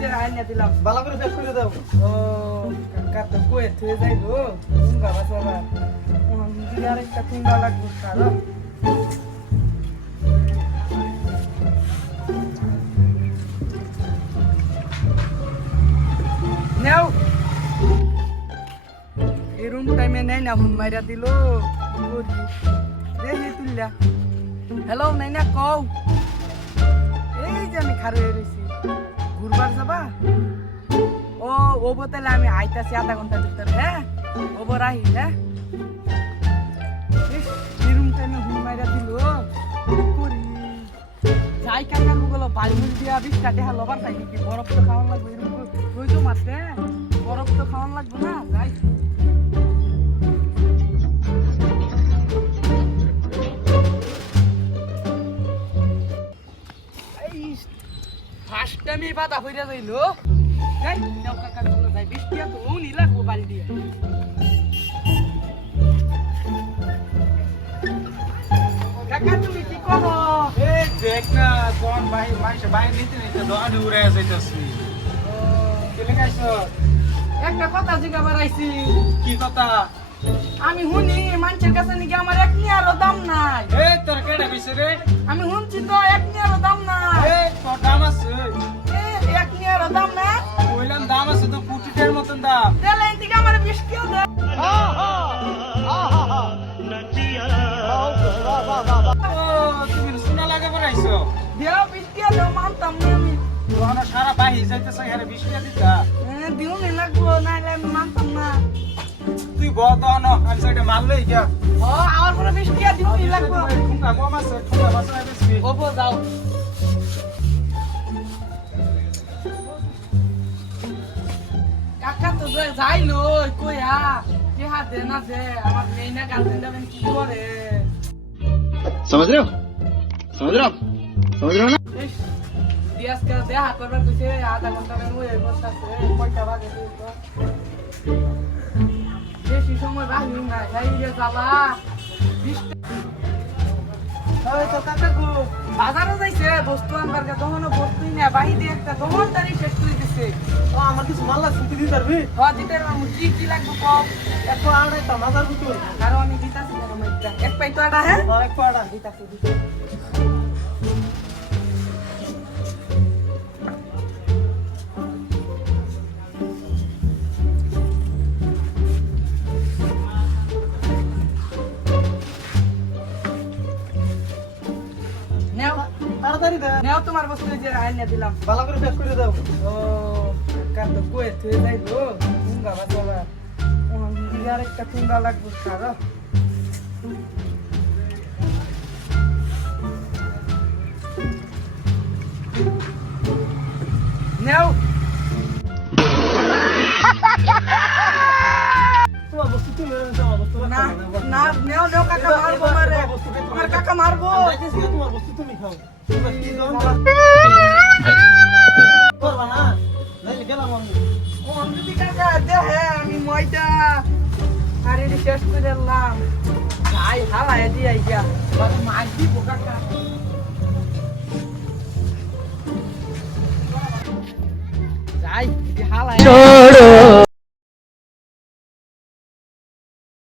যে আইনা দিলাম ভালো করে প্যাক করে দাও। ও কাকা তো কয়ে থুয়ে যাইব তুঙ্গা বাসাবা দিদি আরেকটা তুঙ্গা লাগবে খারো নাও এই রুম টাইমে নেই না হুন মাইরা দিল দেখি তুললা হ্যালো নাই না কও এই যে আমি খারে রয়েছি ঘুরবার যাবা ও ও বতালে আমি আইতাছি আধা ঘন্টার ভিতরে হ্যাঁ ওবো রাহি হ্যাঁ এই রুম টাইমে হুন মাইরা দিল করি যাই কাকার গুলো বালমুল দিয়া 20 টাকা লবার খাই কি বরফ তো খাওয়ান লাগবে এরকম রই তো মাত্রে বরফ তো খাওয়ান লাগবে না যাই ফার্স্ট টাইমে বাধা হইরা যাইলো যাই যাও কাকা গুলো যাই 20 টাকা তো উনি লাগবো বাল দিয়ে কাকা তুমি কি করো এই দেখ না কোন ভাই মাইসে বাইরে নিতে নিতে দোকানে উড়ে যাইতাছি। কি লেখাইছো? একটা কথা জিজ্ঞাসা আইছি কি কথা? আমি শুনি মানুষের কাছে নাকি আমার এক নিয়ারও দাম নাই এই তোর কেডা কইছে রে? আমি শুনছি তো এক নিয়ারও দাম নাই এই তোর দাম আছে? এক নিয়ারও দাম না কইলাম দাম আছে তো পুটিটার মতন দাম। তাহলে এদিকে আমার 20 টাকা দে ও তুমি শোনা লাগে বলাইছো। দেও 20 টাকা দেও মানতাম না আমি দোকানে সারা বাহি যাইতেছে এখানে 20 টাকা দিতা। দিও নি লাগবো নাইলে আমি মানতাম না তুই বল দোকান আর সাইডে মারলেই গিয়া। ও আমার পরে 20 টাকা দিও নি লাগবো ঠুঙ্গা কম আছে ঠুঙ্গা বাসায় বেশি। ওবো যাও কাকা তো যাইলো কইয়া কি হাত দে না দে আমার মেয়ে না গার্লফ্রেন্ড আমি কি করে समझ रहे हो समझ रहे हो आप समझ रहे हो ना দিয়াস কে দেখা করবার কইছে আধা ঘন্টা কেন ওই বসতাছে কয়টা বাজে তো বেশি সময় রাখি না যাই রে জ্বালা এই তো কাকা গো বাজারে যাইছে বস্তু আনবার কে তখনও বস্তুই না বাহিরে একটা তখন তারই শেষ করে দিছে ও আমার কিছু মাল লাগছে তুই দিতে পারবি? দিতে পারবো কি কি লাগবে কম একটু আড়াই তো মাজার ভিতর। আরো আমি দিতাছি এক পাই তো আটা হ্যাঁ আর একটু আড়া। দিতাছি নেও তাড়াতাড়ি দে। নেও তোমার বস্তু যে আইনা দিলাম ভালো করে প্যাক করে দাও। ও কাকা তো কয়ে থুয়ে যাইবো তুঙ্গা বাসাবা দিদি আরেকটা তুঙ্গা লাগবে খারো নেও তোমার বস্তু তুমি তোমার বস্তু না না নেও নেও কাকা মারবো মারে আমার কাকা মারবো দেখেছি তোমার বস্তু তুমি খাও। তোমরা কি দাও? করবা না? নাইলে গেলাম আমি। ও অঞ্জলি কাকা দেখে আমি ময়দা আর এটি শেষ করে দিলাম যাই হালায় দিয়ে আইয়া মাছ দিব কাকা যাই এটি হালায়